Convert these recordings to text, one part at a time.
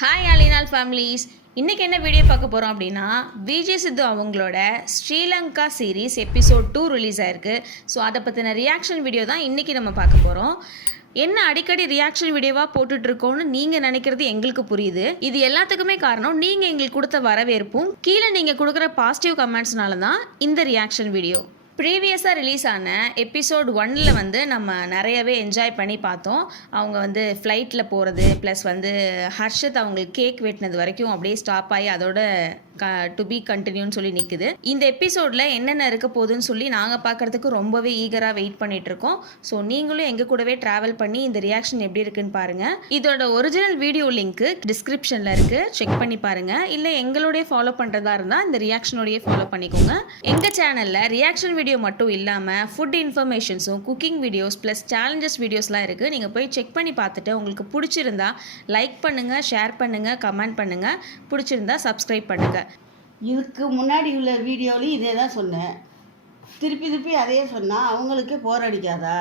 Hi அலினால் families. இன்றைக்கி என்ன video பார்க்க போகிறோம் அப்படின்னா, விஜய் சித்து அவங்களோட ஸ்ரீலங்கா சீரீஸ் எபிசோட் 2 ரிலீஸ் ஆயிருக்கு. ஸோ அதை பற்றின ரியாக்ஷன் வீடியோ தான் இன்றைக்கி நம்ம பார்க்க போகிறோம். என்ன அடிக்கடி ரியாக்ஷன் வீடியோவாக போட்டுட்ருக்கோன்னு நீங்கள் நினைக்கிறது எங்களுக்கு புரியுது. இது எல்லாத்துக்குமே காரணம் நீங்கள் எங்களுக்கு கொடுத்த வரவேற்பும் கீழே நீங்கள் கொடுக்குற பாசிட்டிவ் கமெண்ட்ஸ்னால தான் இந்த ரியாக்ஷன் வீடியோ. ப்ரீவியஸாக ரிலீஸ் ஆன எபிசோட் 1ல் வந்து நம்ம நிறையவே என்ஜாய் பண்ணி பார்த்தோம். அவங்க வந்து ஃப்ளைட்டில் போகிறது ப்ளஸ் வந்து ஹர்ஷத் அவங்களுக்கு கேக் வெட்டினது வரைக்கும் அப்படியே ஸ்டாப் ஆகி அதோட டு பி கண்டினியூன்னு சொல்லி நிற்குது. இந்த எபிசோடில் என்னென்ன இருக்க போகுதுன்னு சொல்லி நாங்கள் பார்க்குறதுக்கு ரொம்பவே ஈகராக வெயிட் பண்ணிகிட்ருக்கோம். ஸோ நீங்களும் எங்கள் கூடவே ட்ராவல் பண்ணி இந்த ரியாக்ஷன் எப்படி இருக்குன்னு பாருங்கள். இதோட ஒரிஜினல் வீடியோ லிங்க்கு டிஸ்கிரிப்ஷனில் இருக்குது, செக் பண்ணி பாருங்கள். இல்லை எங்களோடைய ஃபாலோ பண்ணுறதா இருந்தால் இந்த ரியாக்ஷனோடையே ஃபாலோ பண்ணிக்கோங்க. எங்கள் சேனலில் ரியாக்ஷன் வீடியோ மட்டும் இல்லாமல் ஃபுட் இன்ஃபர்மேஷன்ஸும் குக்கிங் வீடியோஸ் ப்ளஸ் சேலஞ்சஸ் வீடியோஸ்லாம் இருக்குது. நீங்கள் போய் செக் பண்ணி பார்த்துட்டு உங்களுக்கு பிடிச்சிருந்தா லைக் பண்ணுங்கள், ஷேர் பண்ணுங்கள், கமெண்ட் பண்ணுங்கள். பிடிச்சிருந்தா சப்ஸ்கிரைப் பண்ணுங்கள். இதுக்கு முன்னாடி உள்ள வீடியோலையும் இதே தான் சொன்னேன். திருப்பி அதே சொன்னால் அவங்களுக்கு போர் அடிக்காதா?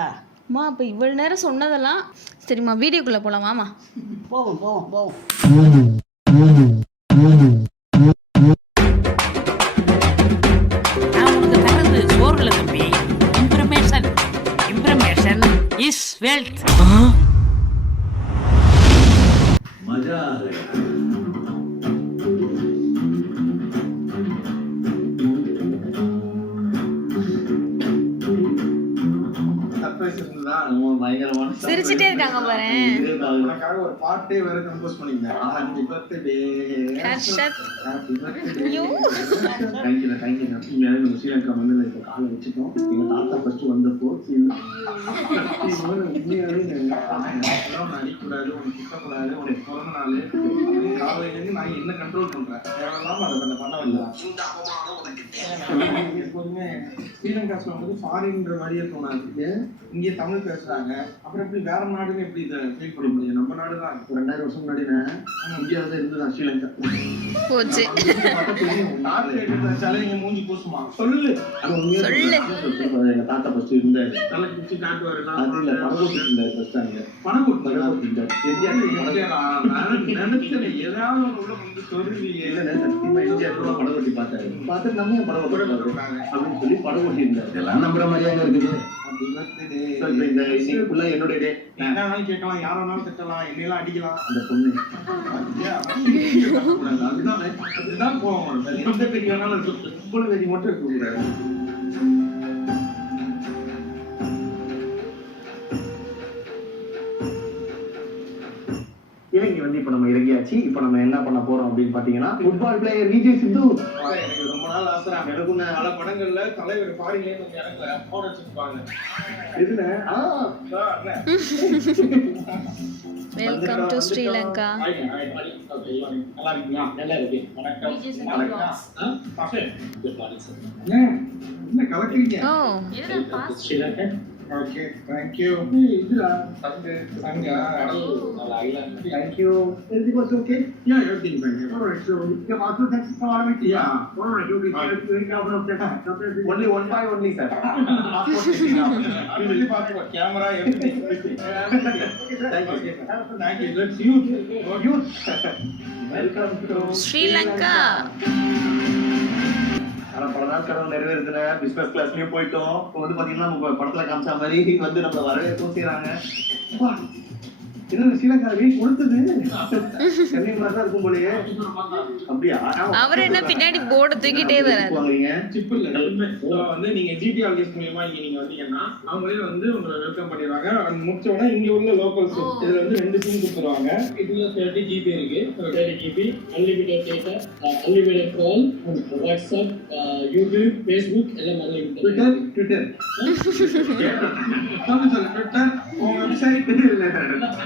அம்மா அப்போ இவ்வளோ நேரம் சொன்னதெல்லாம் சரிம்மா, வீடியோக்குள்ளே போகலாமாம்மா? போவோம். Is wealth. मजा आ गया. சிரிச்சிட்டே இருக்காங்க பாரு. ஒரு பாட்டே வேற கம்போஸ் பண்ணிருந்தேன். Happy birthday Harshad. தேங்க்யூ. நம்ம ஸ்ரீலங்கா வந்து இப்ப காலை வச்சுட்டோம். எங்க தாத்தா ஃபர்ஸ்ட் வந்தப்போ அடிக்கூடாது, உனக்கு திட்டக்கூடாது, உனக்கு பிறந்த நாள் காலையிலேருந்து நான் என்ன கண்ட்ரோல் பண்றேன். தேவையில்லாம அதை பண்ணவில்லை. எப்போதுமே ஸ்ரீலங்கா வந்து ஃபாரின்ற மாதிரியே தோணாது. இங்கே தமிழ் பேசுறாங்க, அப்புறம் எப்படி வேற நாடுன்னு எப்படி இதை ஃபீல் பண்ண முடியும்? நம்ம நாடு தான். 2000 வருஷம் முன்னாடி இந்தியாவில தான் இருந்துதான் ஸ்ரீலங்கா போச்சு. நீங்க மூஞ்சி பூசுமா சொல்லு. எங்க தாத்தா ஃபர்ஸ்ட் இருந்த தலை குச்சி காட்டுவாரு. அதுல பணக்கூட்டு இருந்தாரு ஃபர்ஸ்ட். அங்க பணக்கூட்டு நினைச்சேன் ஏதாவது உள்ள வந்து சொல்லுவீங்க. சத்தியமா எம்ஜிஆர் படகோட்டி பார்த்தாரு. பார்த்து நம்ம படகோட்டி அப்படின்னு சொல்லி படகோட்டி இருந்தாரு. எல்லாம் நம்புற மாதிரியாக இருக்குது. என்னுடைய டே என்ன கேட்கலாம், யார வேணாலும் திட்டலாம், என்னையெல்லாம் அடிக்கலாம். அந்த பொண்ணு அதுதான் போவோம். எந்த பெரிய வேணாலும் இவ்வளவு வெறி மட்டும் இருக்கக்கூடாது. இறங்கி வந்து இப்ப நம்ம இறங்கியாச்சு. இப்ப நம்ம என்ன பண்ண போறோம் அப்படின்னு பாத்தீங்கன்னா, ஃபுட்பால் பிளேயர் விஜய் சித்து. எனக்கு ரொம்ப நாள் ஆசை. எனக்கும் பல படங்கள்ல தலைவர் ஃபாரின்ல இருந்து இறங்கல போட வச்சிருப்பாங்க. இதுல வெல்கம் டு ஸ்ரீலங்கா. நல்லா இருக்கீங்களா? நல்லா இருக்கு. வணக்கம். என்ன கலக்கிறீங்க? Sri Lanka. Okay, thank you. Idra, Sangha. Thank you. Everything was okay? Yeah, everything fine. All right, so you have also sent some army? Yeah. All right, you will take out of that. Only one by only, sir. Passport, camera, everything. Thank you. Thank you. Let's youth. Welcome to Sri Lanka. ஆனா பல நாள் கடவுள் நிறைவேறுதுல business கிளாஸ்லயும் போயிட்டோம். இப்போ வந்து பாத்தீங்கன்னா நம்ம படத்துல காமிச்ச மாதிரி வந்து நம்மள வரவேற்கவும் செய்யறாங்க. என்ன ஸ்ரீலங்கா வீட் கொடுத்தது சென்னை மாதிரி தான் இருக்கும் போலயே. அப்படியா? அவர் என்ன பின்னாடி போர்டு தூக்கிட்டே வராங்க. சிப் இல்ல வந்து நீங்க ஜிடி ஆல்கேஸ் மூலமா இங்க நீங்க வந்தீங்கன்னா அவங்களே வந்து உங்களை வெல்கம் பண்ணிடுவாங்க. முடிச்ச உடனே இங்க உள்ள லோக்கல் சிம் இதுல வந்து 2 சிம் கொடுத்துருவாங்க. இதுல 30 GB இருக்கு. 30 GB unlimited data, unlimited call, WhatsApp, YouTube, Facebook எல்லாம் unlimited. Twitter Twitter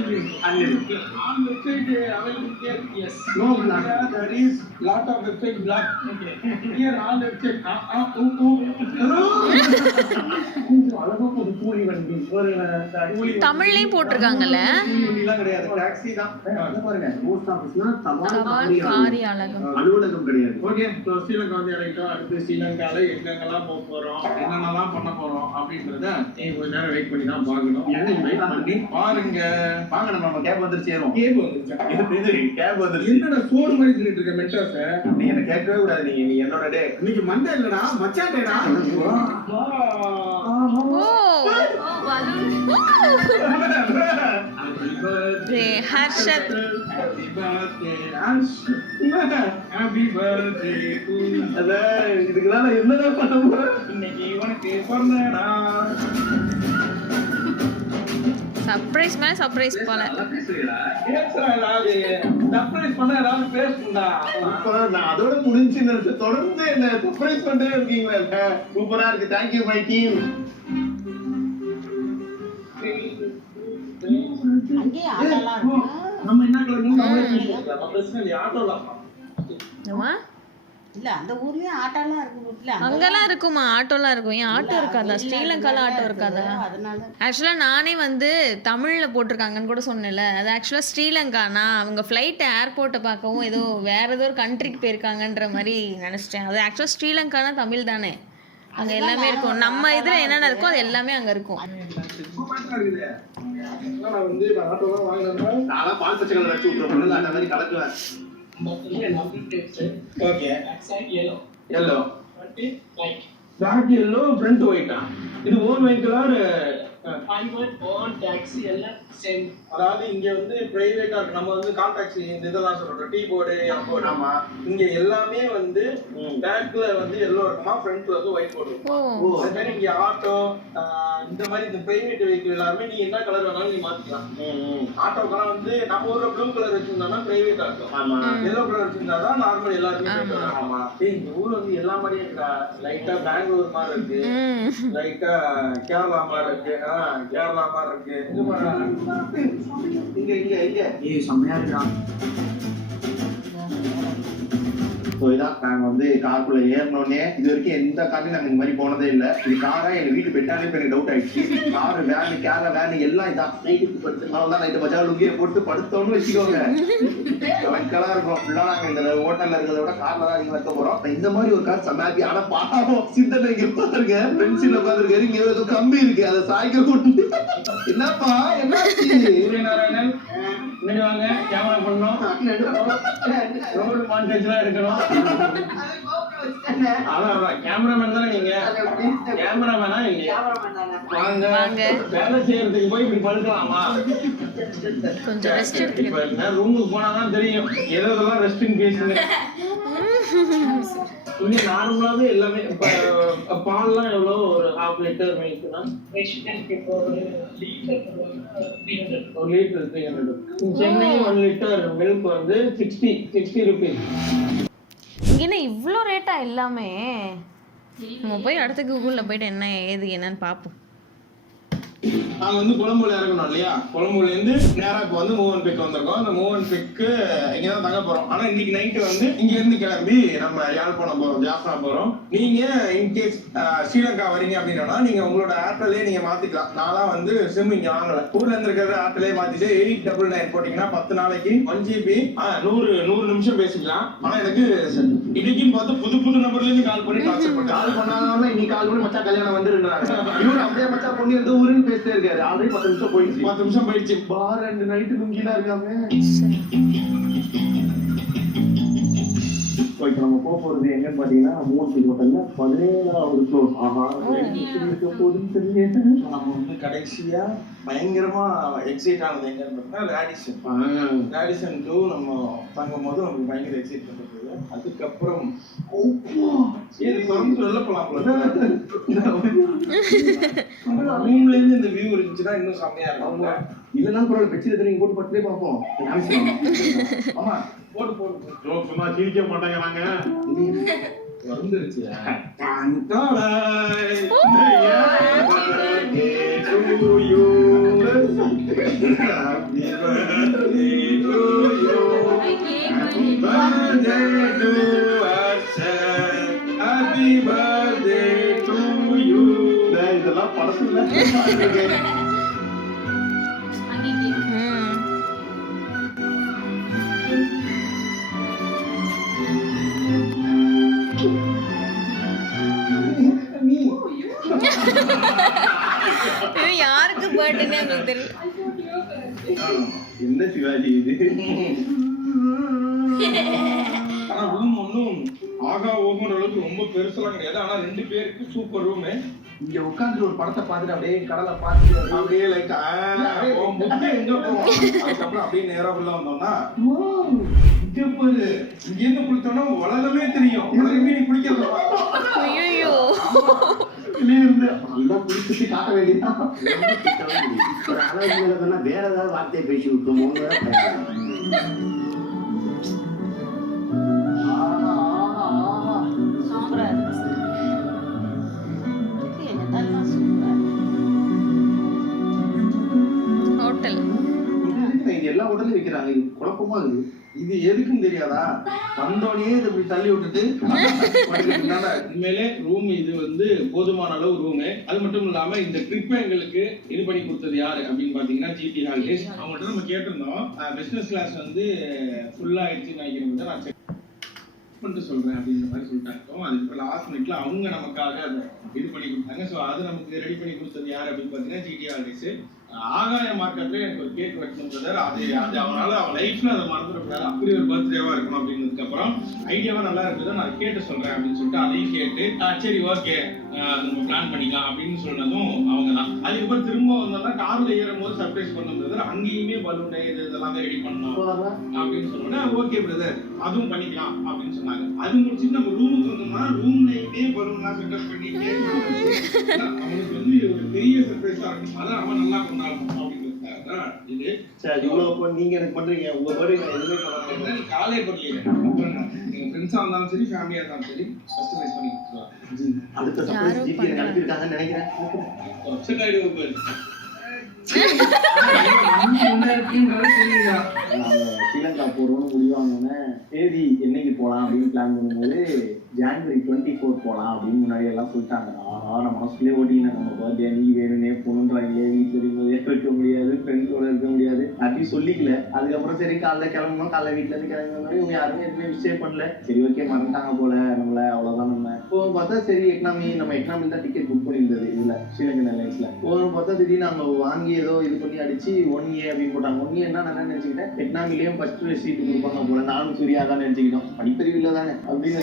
website unlimited. On website available here? Yes. No block. There is lot of website block. Okay. Here on website. தமிழ்லயும் போட்டிருக்காங்கல்ல. கிடையாது, taxi தான். பாருங்க, post ஆபீஸ்னா தபால் காரியாலயம், அலுவலகம் கிடையாது. Okay, so Sri Lanka வந்து இறங்கிட்டோம். அடுத்து ஸ்ரீலங்கால எங்கெங்கெல்லாம் போக போறோம், என்னென்னலாம் பண்ண போறோம் அப்படின்றத கொஞ்ச நேரம் வெயிட் பண்ணி தான் பார்க்கணும். வெயிட் பண்ணி பாருங்க. வாங்க நம்ம கேப் வந்து சேரும். கேப் வந்துருச்சு. இது கேப் வந்துருச்சு. என்னடா சோறு மாதிரி சொல்லிட்டு இருக்க மென்டாஸ? நீ என்ன கேட்கவே கூடாது. நீ என்னோட டே. இன்னைக்கு மண்டே இல்லடா, மச்சான் டேடா. Harshad Happy birthday, Happy birthday to you. இதுக்கெல்லாம் நான் என்னடா பண்ண போறேன்? இன்னைக்கு உனக்கு பிறந்த நாள். சர்ப்ரைஸ் மேல சர்ப்ரைஸ் போல. கேட்கறா ஏதாவது சர்ப்ரைஸ் பண்ண ஏதாவது பேசுண்டா. சூப்பரா நான் அதோட முடிஞ்சு நினைச்சு தொடர்ந்து என்ன சர்ப்ரைஸ் பண்ணிட்டே இருக்கீங்களா? சூப்பரா இருக்கு. Thank you my team. அங்கேயே ஆட்டெல்லாம் இருக்கு. நம்ம என்ன கலர் பிரச்சனை ஆட்டோலாம் இல்ல அந்த ஊர்லயும் ஆட்டோலாம் இருக்கு வீட்டுல. அங்கெல்லாம் இருக்குமா? ஆட்டோலாம் இருக்கும். ஏன் ஆட்டோ இருக்காதா? ஸ்ரீலங்கால ஆட்டோ இருக்காதா? அதனால ஆக்சுவலாக நானே வந்து தமிழில் போட்டிருக்காங்கன்னு கூட சொன்னேன்ல, அது ஆக்சுவலாக ஸ்ரீலங்கானா அவங்க ஃப்ளைட் ஏர்போர்ட்டை பார்க்கவும் ஏதோ வேறு ஏதோ ஒரு கண்ட்ரிக்கு போயிருக்காங்கன்ற மாதிரி நினச்சிட்டேன். அது ஆக்சுவலாக ஸ்ரீலங்கானா தமிழ் தானே, அங்கே எல்லாமே இருக்கும். நம்ம இதில் என்னென்ன இருக்கோ அது எல்லாமே அங்கே இருக்கும். வந்து ஆட்டோலாம் வாங்கினேன். நான்லாம் பால் பச்சை கலர் வச்சு விட்டுருவோம். அந்த மாதிரி கலக்குவேன். Okay yellow back yellow front ஒயிட்டா? இது ஓன் வெஹிக்கிள் அதாவது இங்க வந்து பிரைவேட்டா இருக்கு. நம்ம வந்து கால் டாக்ஸி இந்த இதெல்லாம் சொல்றோம், டீ போர்டு போர்டு. ஆமா. இங்க எல்லாமே வந்து பேக்ல வந்து எல்லோ இருக்குமா, ஃப்ரண்ட்ல வந்து ஒயிட் போர்டு இருக்கும். அதே மாதிரி இங்க ஆட்டோ இந்த மாதிரி இந்த பிரைவேட் வெஹிக்கிள் எல்லாமே நீ என்ன கலர் வேணாலும் நீ மாத்திக்கலாம். ஆட்டோக்கெல்லாம் வந்து நம்ம ஊர்ல ப்ளூ கலர் வச்சிருந்தோம்னா பிரைவேட்டா இருக்கும். ஆமா. எல்லோ கலர் வச்சிருந்தாதான் நார்மல் எல்லாருமே. ஆமா. இந்த ஊர் வந்து எல்லா மாதிரியும் இருக்கா. லைட்டா பெங்களூர் மாதிரி இருக்கு, லைட்டா கேரளா மாதிரி இருக்கு, கேரளா மாதிரி இருக்கு. இங்க இங்க இங்க ஏய் செம்மையா இருக்கான். ஸோ இதான் நாங்கள் வந்து காருக்குள்ள ஏறினோடனே இது வரைக்கும் எந்த காரையும் நாங்கள் இந்த மாதிரி போனதே இல்லை. இது காரா எங்கள் வீட்டு பெட்டாலே இப்போ எனக்கு டவுட் ஆயிடுச்சு. காரு வேனு கேரளா வேனு எல்லாம் இதான். நைட்டு படுத்துனால தான் நைட்டு பஜார் லுங்கியை போட்டு படுத்தோன்னு வச்சுக்கோங்க. கலக்கலாக இருக்கும். ஃபுல்லாக நாங்கள் இந்த ஹோட்டலில் இருக்கிறத விட காரில் தான் அதிகம் வைக்க போகிறோம். இந்த மாதிரி ஒரு கார் செம்மாப்பி. ஆனால் பாவம் சிந்தனை இங்கே உட்காந்துருங்க, பென்சில் உட்காந்துருக்காரு. இங்கே ஏதோ கம்பி இருக்கு, அதை சாய்க்க போட்டு. என்னப்பா என்னாச்சு? சூரியநாராயணன் முன்னாடி வாங்க, கேமரா பண்ணணும், ரோடு மாண்டேஜ்லாம் எடுக்கணும். அதான் கேமராமேன் தானே நீங்க? கேமராமேனா இல்லையா? வாங்க வேலை செய்யறதுக்கு போய் இப்படி படுக்கலாமா? கொஞ்சம் ரெஸ்ட் எடுத்துக்க. ரூமுக்கு போனாதான் தெரியும் எதெல்லாம் ரெஸ்டிங் பேசுங்க. இங்க நார்மலாவே எல்லாமே பால்லாம் எவ்வளவு? ஒரு ½ லிட்டர் மில்க்னா ஒரு லிட்டர் 300. சென்னை 1 லிட்டர் மில்க் வந்து 60 ருபீஸ். இங்கே என்ன இவ்வளோ ரேட்டா எல்லாமே? நம்ம போய் அடுத்த கூகுளில் போயிட்டு என்ன ஏது என்னன்னு பார்ப்போம். நாங்க வந்து கொழம்புல இறக்கணும் இல்லையா? கொழம்புல இருந்து நேரா இப்போ வந்து மூவன் பெக் வந்திருக்கோம். அந்த மூவன் பெக்கு இங்கதான் தங்க போறோம். ஆனா இன்னைக்கு நைட்டு வந்து இங்க இருந்து கிளம்பி நம்ம யாழ்ப்பாணம் போறோம், ஜாஃப்னா போறோம். நீங்க இன்கேஸ் ஸ்ரீலங்கா வரீங்க அப்படின்னா நீங்க உங்களோட ஏர்டெல்லே நீங்க மாத்திக்கலாம். நான்லாம் வந்து சிம் இங்க வாங்கல, ஊர்ல இருந்து இருக்கிற ஏர்டெல்லே மாத்திட்டு 899 போட்டீங்கன்னா 10 நாளைக்கு 1 GB 100 நிமிஷம் பேசிக்கலாம். ஆனா எனக்கு இன்னைக்குன்னு பார்த்து புது நம்பர்ல இருந்து கால் பண்ணி டார்ச்சர் பண்ணி கால் பண்ணாலும் இன்னைக்கு கால் பண்ணி மச்சா கல்யாணம் வந்துருந்தாங்க. இவரு அப்படியே மச்சா பொண்ணு வந்து ஊருன்னு பேசிட்டே இருக்காரு. ஆல்ரெடி 10 நிமிஷம் போயிடுச்சு. பார் அண்ட் நைட்டு குங்கிலாம் இருக்காங்க. இப்போ நம்ம போறது எங்கன்னு பாத்தீங்கன்னா மூர்த்தி ஹோட்டல்ல 17வது ஃப்ளோர். போதுன்னு தெரியல. நம்ம வந்து கடைசியா பயங்கரமா எக்ஸைட் ஆனது எங்கன்னா ரேடிசன் 2 நம்ம தங்கும் போது நமக்கு பயங்கர எக்ஸைட் பண்றது. அதுக்கப்புறம் சொல்ல போலாம் ரூம்ல இருந்து இந்த வியூ இருந்துச்சுன்னா இன்னும் செம்மையா இருக்கும். இல்லைன்னா பரவாயில்ல, பெட்ஷீட் நீங்க போட்டு படுத்தே பார்ப்போம். ஆமா போடு சும்மா சிரிக்க மாட்டாங்க. நாங்க வந்துருச்சு. இதெல்லாம் படத்துல யாருக்கு பர்த்டேன்னு எங்களுக்கு தெரியும். இது. ஆனா ரூம் ஒன்றும் ஆகா ஓகோன்ற அளவுக்கு ரொம்ப பெருசெல்லாம் கிடையாது. ஆனா 2 பேருக்கு சூப்பர் ரூமு. இங்க உட்கார்ந்து ஒரு படத்தை பார்த்துட்டு அப்படியே கடலை பார்த்துட்டு அப்படியே லைக் முக்கிய எங்க போவோம். அதுக்கப்புறம் அப்படியே நேரா உள்ள வந்தோம்னா இங்க பாரு, இங்க இருந்து குளிச்சோம்னா உலகமே தெரியும். உலகமே நீ குளிக்கிறது ஐயோ இருந்து நல்லா குளிச்சுட்டு காட்ட வேண்டியதான். ஒரு அளவுக்கு மேல சொன்னா வேற ஏதாவது வார்த்தையை பேசி விட்டோமோன்னு சூப்பரா இருக்கு. என்னதான் சூப்பரா இருக்கு. ஹோட்டல். இது எல்லா ஹோட்டலும் வைக்கிறாங்க. இது குழப்பமா இருக்கு. இது எதுக்கும் தெரியாதா? வந்தோடனே இது இப்படி தள்ளி விட்டுட்டு உண்மையிலே ரூம் இது வந்து போதுமான அளவு ரூமு. அது மட்டும் இல்லாம இந்த ட்ரிப் எங்களுக்கு இது பண்ணி கொடுத்தது யாரு அப்படின்னு பாத்தீங்கன்னா ஜிடி ஹாலிடேஸ். அவங்கள்ட்ட நம்ம கேட்டிருந்தோம், பிசினஸ் கிளாஸ் வந்து ஃபுல்லா ஆயிடுச்சுன்னு நினைக்கிறேன், நான் செக் பண்ணிட்டு சொல்றேன் அப்படின்ற மாதிரி சொல்லிட்டாங்க. அதுக்கு லாஸ்ட் மினிட்ல அவங்க நமக்காக அதை இது பண்ணி கொடுத்தாங்க. ஸோ அது நமக்கு ரெடி பண்ணி கொடுத்தது யாரு அப்படின்னு பாத்தீங்கன்னா ஜிடி ஹாலிடேஸ். ஆகாய மார்க்கெட்ல எனக்கு ஒரு கேக் வெட்டணும் பிரதர். அது அவனால அவன் லைஃப்ல அதை மறந்துடக்கூடாது, அப்படி ஒரு பர்த்டேவா இருக்கணும் அப்படின்றதுக்கு அப்புறம் ஐடியாவா நல்லா இருக்குது, நான் கேட்டு சொல்றேன் அப்படின்னு சொல்லிட்டு அதையும் கேட்டு சரி ஓகே நம்ம பிளான் பண்ணிக்கலாம் அப்படின்னு சொன்னதும் அவங்க தான். அதுக்கப்புறம் திரும்ப வந்தோம்னா கார்ல ஏறும் போது சர்ப்ரைஸ் பண்ண பிரதர், அங்கேயுமே பலூன் இதெல்லாம் ரெடி பண்ணலாம் அப்படின்னு சொன்னோன்னா ஓகே பிரதர் அதுவும் பண்ணிக்கலாம் அப்படின்னு சொன்னாங்க. அது முடிச்சுட்டு நம்ம ரூமுக்கு வந்தோம்னா ரூம்லயுமே பலூன்லாம் செட்டப் பண்ணி அவனுக்கு வந்து ஒரு பெரிய சர்ப்ரைஸா இருக்கும். அதான் அவன் நல்லா கொண்டாடணும் அப்படிங்கிறதுக்காக தான் இது. சரி இவ்வளவு நீங்க எனக்கு பண்றீங்க. உங்க பர்த்டே நான் எதுவுமே பண்ண நீ காலே பண்ணல, நீங்க ஃப்ரெண்ட்ஸா இருந்தாலும் சரி ஃபேமிலியா இருந்தாலும் சரி கஸ்டமைஸ் பண்ணி கொடுத்துருவாங்க. அடுத்த சர்ப்ரைஸ் ஜிடி எனக்கு அனுப்பியிருக்காங்கன்னு நினைக்கிறேன். அப்செட் ஆயிடுவோம் பாரு. ஸ்ரீலங்கா போறோம்னு முடிவாங்கன்னு தேதி என்னைக்கு போலாம் அப்படின்னு பிளான் பண்ணும்போது ஜனவரி 24 போலாம் அப்படின்னு முன்னாடி எல்லாம் சொல்லிட்டாங்க. நம்ம மனசுலயே ஓட்டிங்கன்னா நம்ம பர்த்டே நீ வேணும்னே போகணுன்றாங்களே, வீட்டுல இருக்கும்போதே இருக்க முடியாது, ஃப்ரெண்ட்ஸோட இருக்க முடியாது அப்படி சொல்லிக்கல. அதுக்கப்புறம் சரி காலைல கிளம்பணும், காலைல வீட்டுல இருந்து கிளம்புனா இவங்க யாருமே எதுவுமே விஷயம் பண்ணல. சரி ஓகே மறந்துட்டாங்க போல நம்மள, அவ்வளவுதான். நம்ம போகும் பார்த்தா சரி நம்ம எக்கனாமி தான் டிக்கெட் புக் பண்ணியிருந்தது இதுல ஸ்ரீலங்கன் ஏர்லைன்ஸ்ல. போகும் பார்த்தா திடீர்னு நம்ம வாங்கி ஏதோ இது பண்ணி அடிச்சு 1A அப்படின்னு போட்டாங்க. 1A என்ன நான் நினைச்சுக்கிட்டேன் எக்கனாமிலேயும் ஃபர்ஸ்ட் சீட்டு கொடுப்பாங்க போல, நானும் சூர்யா தான் நினைச்சுக்கிட்டோம், படிப்பறிவு இல்லை தானே அப்படின்னு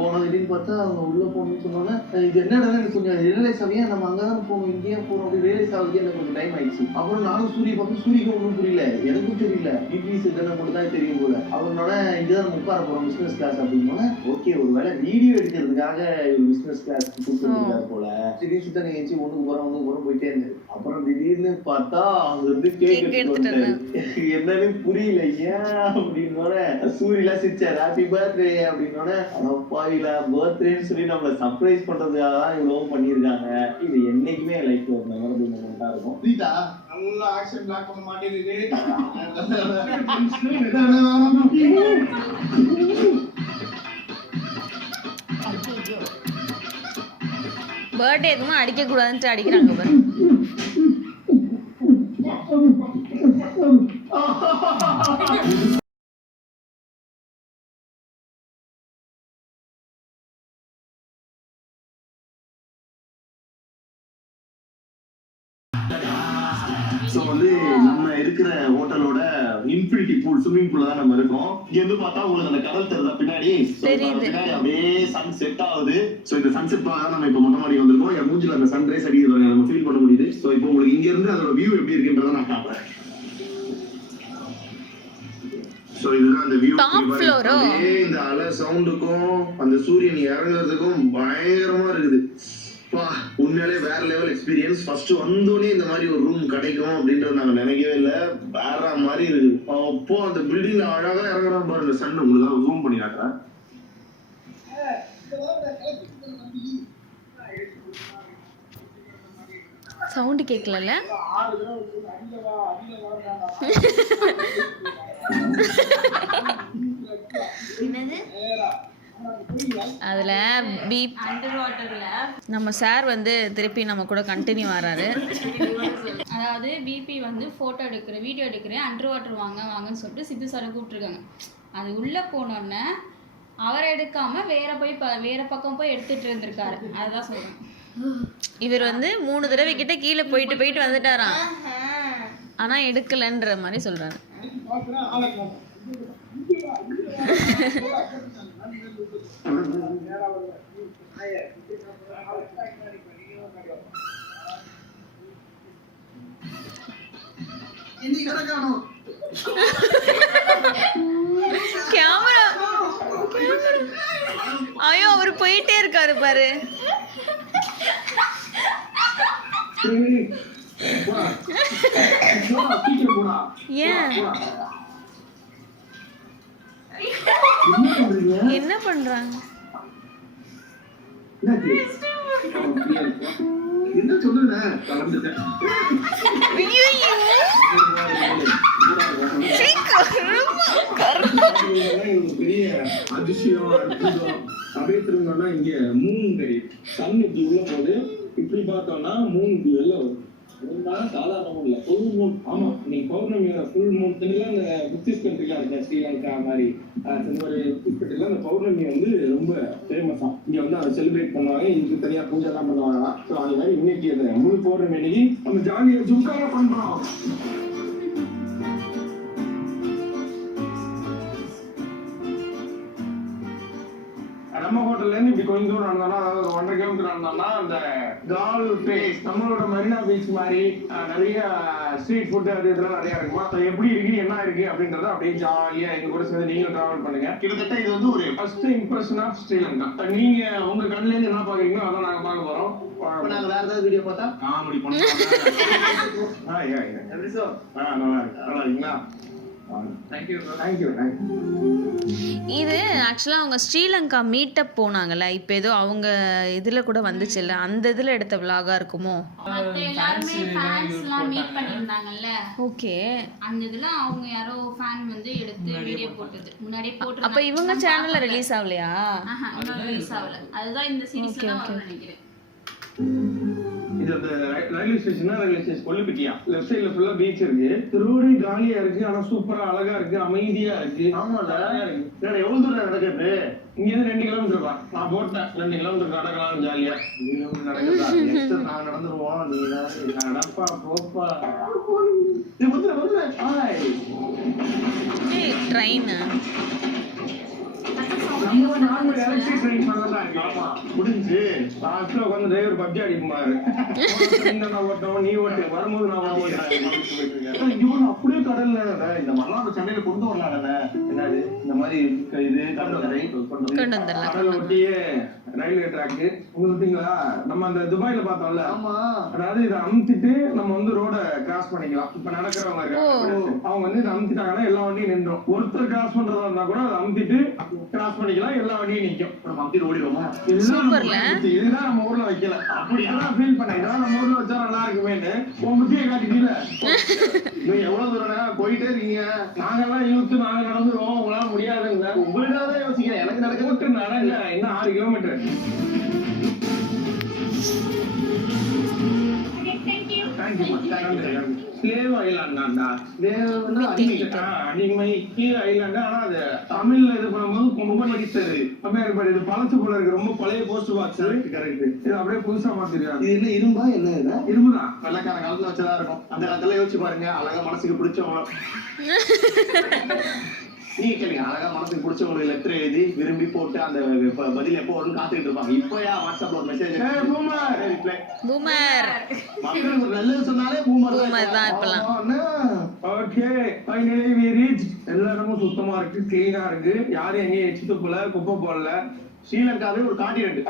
போனோம். திடீர்னு பார்த்தா அவங்க உள்ள போகணும்னு சொன்னோன்னா இது என்னடா எனக்கு கொஞ்சம் ரியலைஸ் ஆகியா நம்ம அங்கதான் போகணும் இங்கேயே போகணும் அப்படி ரியலைஸ் ஆகுது. எனக்கு கொஞ்சம் டைம் ஆயிடுச்சு. அப்புறம் நானும் சூரிய பார்த்து சூரியக்கு ஒன்றும் புரியல, எனக்கும் தெரியல, டிபிஎஸ் இதெல்லாம் மட்டும் தான் தெரியும் போல. அவனோட இங்கதான் நம்ம உட்கார போறோம் பிசினஸ் கிளாஸ் அப்படின்னா ஓகே ஒரு வேலை வீடியோ எடுக்கிறதுக்காக ஒரு பிசினஸ் கிளாஸ் கூப்பிட்டு போல. திடீர்னு சுத்தம் நினைச்சு ஒண்ணுக்கு போறோம் போயிட்டே இருந்தது. அப்புறம் திடீர்னு பார்த்தா அவங்க வந்து கேக் என்னன்னு புரியல ஏன் அப்படின்னோட சூரியலாம் சிரிச்சாரு ஹாப்பி பர்த்டே அப்படின்னோட அப்பாவில பர்த்டேன்னு சொல்லி நம்மள சர்ப்ரைஸ் பண்றதுக்காக தான் இவ்வளவு பண்ணியிருக்காங்க. இது என்னைக்குமே லைஃப்ல ஒரு மெமரபிள் மொமெண்டா இருக்கும். புரியுதா? நல்லா ஆக்ஷன் பிளாக் பண்ண மாட்டேங்குது. பர்த்டே எதுவும் அடிக்கக்கூடாதுன்ட்டு அடிக்கிறாங்க பாரு. ஸோ வந்து நம்ம இருக்கிற ஹோட்டலோட இன்ஃபினிட்டி பூல் ஸ்விம்மிங் பூல்ல தான் நம்ம இருக்கோம். இங்க இருந்து பார்த்தா உங்களுக்கு அந்த கடல் தெரியுதா பின்னாடி? பின்னாடி அப்படியே சன் செட் ஆகுது. ஸோ இந்த சன் செட் பார்க்க நம்ம இப்போ மொட்டை மாடி வந்திருக்கோம். என் மூஞ்சில அந்த சன்ரைஸ் அடிக்கிறது நம்ம ஃபீல் பண்ண முடியுது. ஸோ இப்போ உங்களுக்கு இங்க இருந்து அதோட வியூ எப்படி இருக்குன்றத நான் காட்டுறேன். ஸோ இதுதான் அந்த வியூ. இந்த அலை சவுண்டுக்கும் அந்த சூரியன் இறங்குறதுக்கும் பயங்கரமா இருக்குது. உண்மையிலே வேற லெவல் எக்ஸ்பீரியன்ஸ். ஃபர்ஸ்ட் வந்தோடனே இந்த மாதிரி ஒரு ரூம் கிடைக்கும் அப்படின்றது நாங்க நினைக்கவே இல்லை. வேற மாதிரி இருக்கு. அப்போ அந்த பில்டிங்ல அழகா இறங்குறான் பாருங்க சன். உங்களுக்கு ஜூம் பண்ணி காட்டுறேன். சவுண்டு கேட்கல. அதில் நம்ம சார் வந்து திருப்பி நம்ம கூட கண்டினியூ வராரு. அதாவது பிபி வந்து ஃபோட்டோ எடுக்கிறேன் வீடியோ எடுக்கிறேன் அண்டர் வாட்டர் வாங்கன்னு சொல்லிட்டு சித்து சாரை கூப்பிட்ருக்காங்க. அது உள்ளே போனோடனே அவரை எடுக்காமல் வேற பக்கம் போய் எடுத்துகிட்டு இருந்திருக்காரு. அதுதான் சொல்கிறேன். இவர் வந்து 3 தடவை கிட்ட கீழே போயிட்டு வந்துட்டாராம், ஆனால் எடுக்கலைன்ற மாதிரி சொல்கிறாரு. கேமரா ஐயோ அவர் போயிட்டே இருக்காரு பாரு. ஏன் என்ன பண்றாங்க? என்ன சொல்லுங்க ஐயோ பெரிய அதிசயம் அற்புதம் அப்படியே திரும்பினா இங்க மூணு தெரியும். சன் இப்படி உள்ள போது இப்படி பார்த்தோம்னா மூணு இப்படி வெளில வரும். சாதாரணமும் இல்ல, ஃபுல் மூன். ஆமா, நீங்க பௌர்ணமியோட ஃபுல் மூன் அந்த புத்திஸ்ட் கண்ட்ரிலாம் இருக்கு, ஸ்ரீலங்கா மாதிரி இந்த மாதிரி புத்திஸ்ட் கண்ட்ரில அந்த பௌர்ணமி வந்து ரொம்ப ஃபேமஸா இங்க வந்து அதை செலிப்ரேட் பண்ணுவாங்க. இதுக்கு தனியா பூஜை எல்லாம் பண்ணுவாங்க. ஸோ அது மாதிரி இன்னைக்கு அந்த முழு பௌர்ணமி அன்னைக்கு நம்ம ஜாலியா ஜும்காரா பண்றோம். நம்ம ஹோட்டல்ல இருந்து இப்படி கொஞ்சம் தூரம் நடந்தோம்னா, அதாவது ஒரு 1.5 கிலோமீட்டர் நடந்தோம்னா அந்த கால் பிளேஸ், நம்மளோட மெரினா பீச் மாதிரி நிறைய ஸ்ட்ரீட் ஃபுட் அது இதெல்லாம் நிறைய இருக்குமா. ஸோ எப்படி இருக்கு என்ன இருக்கு அப்படின்றத அப்படியே ஜாலியா எங்க கூட சேர்ந்து நீங்களும் டிராவல் பண்ணுங்க. கிட்டத்தட்ட இது வந்து ஒரு ஃபர்ஸ்ட் இம்ப்ரெஷன் ஆஃப் ஸ்ரீலங்கா. நீங்க உங்க கண்ணுல இருந்து என்ன பாக்குறீங்களோ அதான் நாங்க பார்க்க போறோம். நாங்க வேற ஏதாவது வீடியோ பார்த்தா காமெடி பண்ணுவோம். நல்லா இருக்கீங்களா? இது ஆக்சுவலாக அவங்க ஸ்ரீலங்கா மீட்டப் போனாங்கல்ல, இப்போ ஏதோ அவங்க இதில் கூட வந்துச்சுல்ல, அந்த இதில் எடுத்த விலாகா இருக்குமோ? மத்த எல்லாருமே ஃபேன்ஸ்லாம் மீட் பண்ணிருந்தாங்கல்ல, ஓகே. அந்த இதுல அவங்க யாரோ ஃபேன் வந்து எடுத்து வீடியோ போட்டது முன்னாடியே போட்டு. அப்போ இவங்க சேனல்ல ரிலீஸ் ஆகலையா? இன்னும் ரிலீஸ் ஆகல. அதுதான் இந்த சீரிஸ்ல தான் வரும்னு நினைக்கிறேன். இது அந்த ரயில்வே ஸ்டேஷனா, ரயில்வே ஸ்டேஷன் கொல்லுப்பட்டியா, லெஃப்ட் சைடுல ஃபுல்லா பீச் இருக்கு. ரோடு காலியா இருக்கு, ஆனா சூப்பரா அழகா இருக்கு, அமைதியா இருக்கு. ஆமாடா, எவ்வளவு தூரம் நடக்குது? இங்க இருந்து 2 கிலோமீட்டர் தான் நான் போட்டேன். 2 கிலோமீட்டர் நடக்கலாம் ஜாலியா. நாங்க நடந்துருவோம். நீ நடப்பா போப்பா. ட்ரெயின் முடிஞ்சு உட்காந்து டிரைவர் பப்ஜி அடிப்பாரு. நீ ஓட்டு வரும்போது நான் அப்படியே கடல்ல இந்த மாதிரிலாம் சென்னையில கொண்டு வரலாம்ல. என்னது இந்த மாதிரி இது கொண்டு ஒட்டியே ரயில்வே ட்ராக்கு பார்த்தீங்களா? நம்ம அந்த துபாயில பார்த்தோம்ல, அதாவது இதை அமுத்திட்டு நம்ம வந்து ரோட கிராஸ் பண்ணிக்கலாம். இப்ப நடக்கிறவங்க அவங்க வந்து இதை அமுத்திட்டாங்கன்னா எல்லா வண்டியும் நின்றோம். ஒருத்தர் கிராஸ் பண்றதா இருந்தா கூட அதை அமுத்திட்டு கிராஸ் பண்ணிக்கலாம், எல்லா வண்டியும் நிற்கும். நம்ம அமுத்திட்டு ஓடிடுவோமா? இதுதான் நம்ம ஊர்ல வைக்கல. அப்படியெல்லாம் ஃபீல் பண்ண இதெல்லாம் நம்ம ஊர்ல வச்சா நல்லா இருக்குமேன்னு உன் புத்தியை காட்டிட்டீங்க. எவ்வளவு தூரம் போயிட்டே இருக்கீங்க. நாங்கெல்லாம் யூத்து, நாங்க நடந்துருவோம், உங்களால முடியாதுங்க. உங்களுக்காக தான் யோசிக்கிறேன். எனக்கு நடக்க நடங்க இன்னும் 6 கிலோமீட்டர். ஸ்லேவ் ஐலாண்டாண்டா, அடிமைக்கு ஐலாண்டா. ஆனா அது தமிழ்ல இது பண்ணும்போது ரொம்ப நடித்தது அமெரிக்கா. இது பழசு போல இருக்கு, ரொம்ப பழைய போஸ்ட் பாக்ஸ். கரெக்ட். இது அப்படியே புதுசா மாத்திருக்காங்க. இது என்ன இரும்பா? என்ன இரும்புதான். வெள்ளக்கார காலத்துல வச்சதா இருக்கும். அந்த காலத்துல யோசிச்சு பாருங்க. அழகா மனசுக்கு பிடிச்சவங்க நீங்க கேளுங்க. அழகா மனசுக்கு பிடிச்சவங்களுக்கு லெட்டர் எழுதி விரும்பி போட்டு அந்த பதில் எப்போ வரும்னு காத்துக்கிட்டு இருப்பாங்க. இப்பயா வாட்ஸ்அப்ல ஒரு மெசேஜ் பூமர் மக்களுக்கு ஒரு நல்லது சொன்னாலே பூமர் தான் இப்பலாம். Okay, finally we reach. எல்லா இடமும் சுத்தமா இருக்கு, கிளீனா இருக்கு. யாரும் எங்கேயும் எச்சி துப்புல, குப்பை போடல. ஸ்ரீலங்காவே ஒரு காண்டினென்ட்.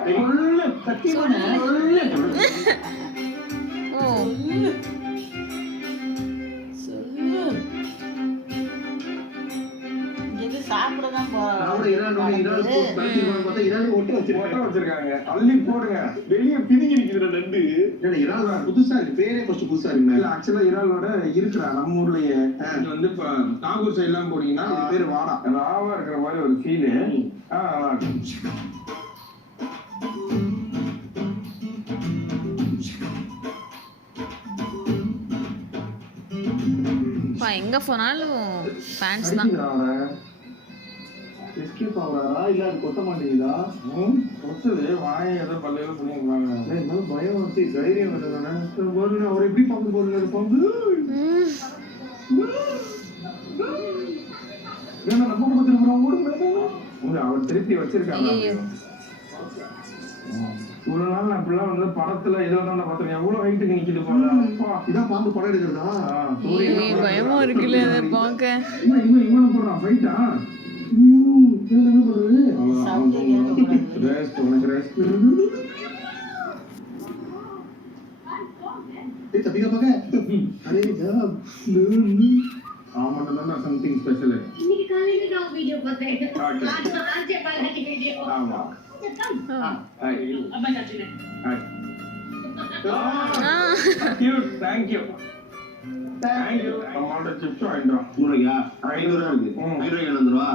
சாப்பிடதான் வச்சிருக்காங்க. அள்ளி போடுங்க. வெளியே பிதுங்கி நிக்கிற நண்டு. இறால் புதுசா இருக்கு, பேரே ஃபர்ஸ்ட் புதுசா இருக்கு. ஆக்சுவலா இறாலோட இருக்குடா நம்ம ஊர்லயே. இது வந்து இப்ப நாகூர் சைட் எல்லாம் போனீங்கன்னா இது பேரு வாடா. ராவா இருக்கிற மாதிரி ஒரு ஃபீல். நல்லா இருக்கு. எங்க போனாலும் ஃபேன்ஸ் தான். எஸ்கேப் ஆகுறாரா இல்ல அது கொத்த மாட்டேங்குதா? கொத்துது, வாயை ஏதோ பல்லையில பண்ணிருக்காங்க. இருந்தாலும் பயம் வந்து தைரியம் வருதுதானே. அவர் எப்படி பங்கு போடுறாரு? பங்கு ஏன்னா நம்ம கொடுத்துருக்கோம் ஓடுங்க அவர் திருப்பி வச்சிருக்காங்க இவ்வளவு நாள் நான் இப்படிலாம் வந்து படத்துல இதுல தான் பாத்துருக்கேன் எவ்வளவு ஹைட்டுக்கு நிக்கிது போல இதான் பாம்பு படம் எடுக்கிறதா பயமா இருக்குல்ல அதை பார்க்க. இவனை போடுறான் ஃபைட்டா என்ன பண்றது சவுண்டே கேட்கக்கூடாது. ரெஸ்ட் உனக்கு ரெஸ்ட் தப்பிக்க பாக்க அரே ஆமாம் சம்திங் ஸ்பெஷல் இன்னைக்கு காலையில நான் வீடியோ பார்த்தேன் ஆர்ஜே பாலாஜி வீடியோ ஆமா Thank you. அம்மாவோட சிப்ஸ் வாங்கிட்டோம். நூறுயா 500 இருக்கு 500 ரூபா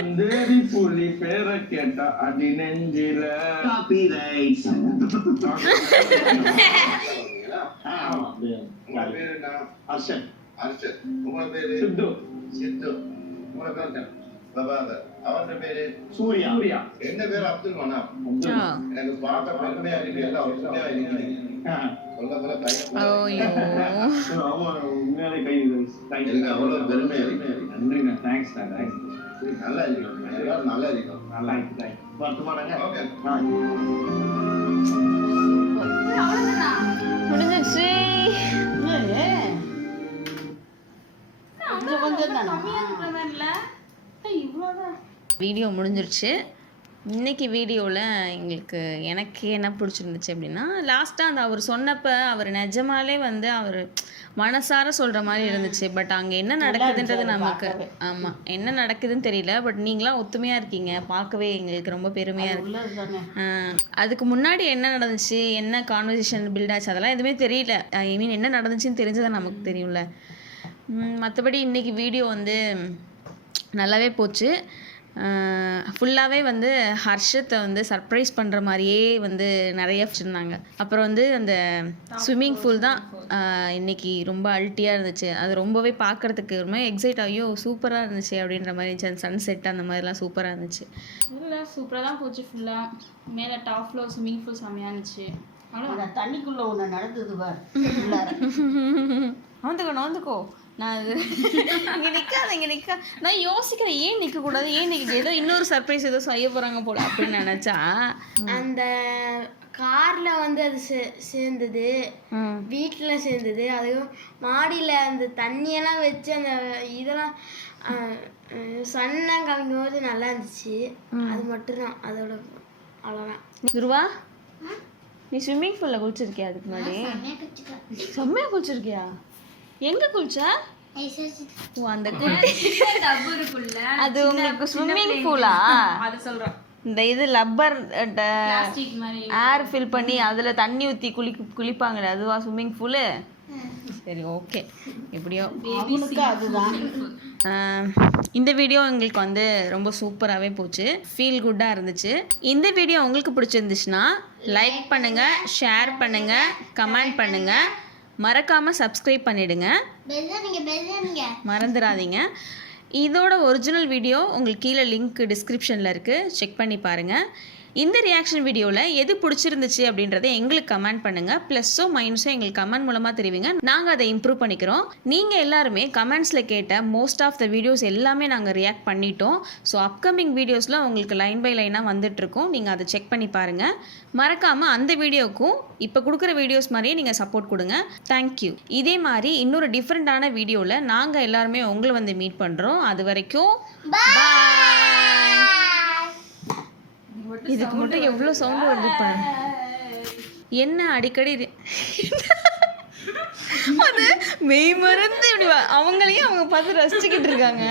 அந்தேரி புலி பேரை கேட்டா அடி நெஞ்சில காப்பி ரைட்ஸ் உங்க பேரு என்ன அர்ஷன் உங்க பேரு சித்து சித்து உங்க பேரு பிரபாகர் அவன் பேரு சூர்யா என்ன பேரு அப்துல் மனாப் எனக்கு பார்க்க பெருமையா இருக்கு எல்லாம் ஒற்றுமையா இருக்கு சொல்ல போல ஐயோ உண்மையாலே கை எனக்கு அவ்வளவு பெருமையா இருக்கு நன்றிண்ணா தேங்க்ஸ் நல்லா இருக்கும் எல்லாரும் நல்லா இருக்கும் நல்லா இருக்கு வருத்தமானாங்க ஓகே முடிஞ்சிச்சு. கொஞ்சம் தானா இவ்வளோதான். வீடியோ முடிஞ்சிருச்சு. இன்னைக்கு வீடியோவில் எனக்கு என்ன பிடிச்சிருந்துச்சு அப்படின்னா லாஸ்ட்டாக அந்த அவர் சொன்னப்போ அவர் நிஜமாலே வந்து அவர் மனசார சொல்கிற மாதிரி இருந்துச்சு. பட் அங்கே என்ன நடக்குதுன்றது நமக்கு ஆமாம் என்ன நடக்குதுன்னு தெரியல. பட் நீங்களாம் ஒத்துமையாக இருக்கீங்க, பார்க்கவே எங்களுக்கு ரொம்ப பெருமையாக இருக்கு. உள்ளதுதானே. அதுக்கு முன்னாடி என்ன நடந்துச்சு, என்ன கான்வர்சேஷன் பில்ட் ஆச்சு, அதெல்லாம் எதுவுமே தெரியல. ஐ மீன் என்ன நடந்துச்சுன்னு தெரிஞ்சதான் நமக்கு தெரியும்ல. மற்றபடி இன்றைக்கி வீடியோ வந்து நல்லாவே போச்சு. ஃபுல்லாகவே வந்து ஹர்ஷத்தை வந்து சர்ப்ரைஸ் பண்ணுற மாதிரியே வந்து நிறைய வச்சுருந்தாங்க. அப்புறம் வந்து அந்த ஸ்விம்மிங் பூல் தான் இன்றைக்கி ரொம்ப அல்ட்டியாக இருந்துச்சு. அது ரொம்பவே பார்க்குறதுக்கு ரொம்ப எக்ஸைட் ஆகியோ சூப்பராக இருந்துச்சு அப்படின்ற மாதிரி இருந்துச்சு. அந்த சன்செட் அந்த மாதிரிலாம் சூப்பராக இருந்துச்சு. இல்லை சூப்பராக தான் போச்சு ஃபுல்லாக. மேலே டாப் ஃப்ளோர் ஸ்விம்மிங் பூல் செம்மையாக இருந்துச்சு. அந்த தண்ணிக்குள்ள ஒண்ணு நடந்தது பார். வந்துக்கோ நான் அது இங்கே நிற்க நான் யோசிக்கிறேன் ஏன் நிற்கக்கூடாது, ஏன் நிற்க ஏதோ இன்னொரு சர்ப்ரைஸ் ஏதோ செய்ய போகிறாங்க போல அப்படின்னு நினச்சா அந்த கார்ல வந்து அது சேர்ந்தது, வீட்டுல சேர்ந்தது, அதுவும் மாடியில அந்த தண்ணியெல்லாம் வச்சு அந்த இதெல்லாம் சன்னெலாம் காமிக்கும் போது நல்லா இருந்துச்சு. அது மட்டும்தான் அதோட அவ்வளோதான். துருவா நீ ஸ்விம்மிங் பூலில் குளிச்சிருக்கியா? அதுக்கு முன்னாடி செம்மையாக குளிச்சிருக்கியா? எங்கே குளிச்சா? ஓ அந்த டப்பு இருக்குல்ல அது உங்களுக்கு ஸ்விம்மிங் பூலா? அது சொல்கிறோம். இந்த இது லப்பர் பிளாஸ்டிக் மாதிரி ஏர் ஃபில் பண்ணி அதில் தண்ணி ஊற்றி குளிப்பாங்களே அதுவா ஸ்விம்மிங் பூலு? சரி ஓகே எப்படியோ அவனுக்கு அதுதான். இந்த வீடியோ எங்களுக்கு வந்து ரொம்ப சூப்பராகவே போச்சு, ஃபீல் குட்டாக இருந்துச்சு. இந்த வீடியோ உங்களுக்கு பிடிச்சிருந்துச்சுன்னா லைக் பண்ணுங்கள், ஷேர் பண்ணுங்கள், கமெண்ட் பண்ணுங்கள், மறக்காமல் சப்ஸ்கிரைப் பண்ணிவிடுங்க, மறந்துடாதீங்க. இதோட ஒரிஜினல் வீடியோ உங்களுக்கு கீழே லிங்க் டிஸ்கிரிப்ஷனில் இருக்குது, செக் பண்ணி பாருங்கள். இந்த ரியாக்ஷன் வீடியோவில் எது பிடிச்சிருந்துச்சு அப்படின்றத எங்களுக்கு கமெண்ட் பண்ணுங்கள். ப்ளஸ்ஸோ மைனஸோ எங்களுக்கு கமெண்ட் மூலமாக தெரிவிங்க, நாங்கள் அதை இம்ப்ரூவ் பண்ணிக்கிறோம். நீங்கள் எல்லாருமே கமெண்ட்ஸில் கேட்ட மோஸ்ட் ஆஃப் த வீடியோஸ் எல்லாமே நாங்கள் ரியாக்ட் பண்ணிட்டோம். ஸோ அப்கமிங் வீடியோஸில் உங்களுக்கு லைன் பை லைனாக வந்துட்டுருக்கோம், நீங்கள் அதை செக் பண்ணி பாருங்கள். மறக்காமல் அந்த வீடியோவுக்கும் இப்போ கொடுக்குற வீடியோஸ் மாதிரியே நீங்கள் சப்போர்ட் கொடுங்க. தேங்க்யூ. இதே மாதிரி இன்னொரு டிஃப்ரெண்ட்டான வீடியோவில் நாங்கள் எல்லாருமே உங்களை வந்து மீட் பண்ணுறோம். அது வரைக்கும் இதுக்கு மட்டும் எவ்வளோ சவுண்டு வருது பாரு. என்ன அடிக்கடி அது மெய் மறந்து இப்படி அவங்களையும் அவங்க பார்த்து ரசிச்சுக்கிட்டு இருக்காங்க.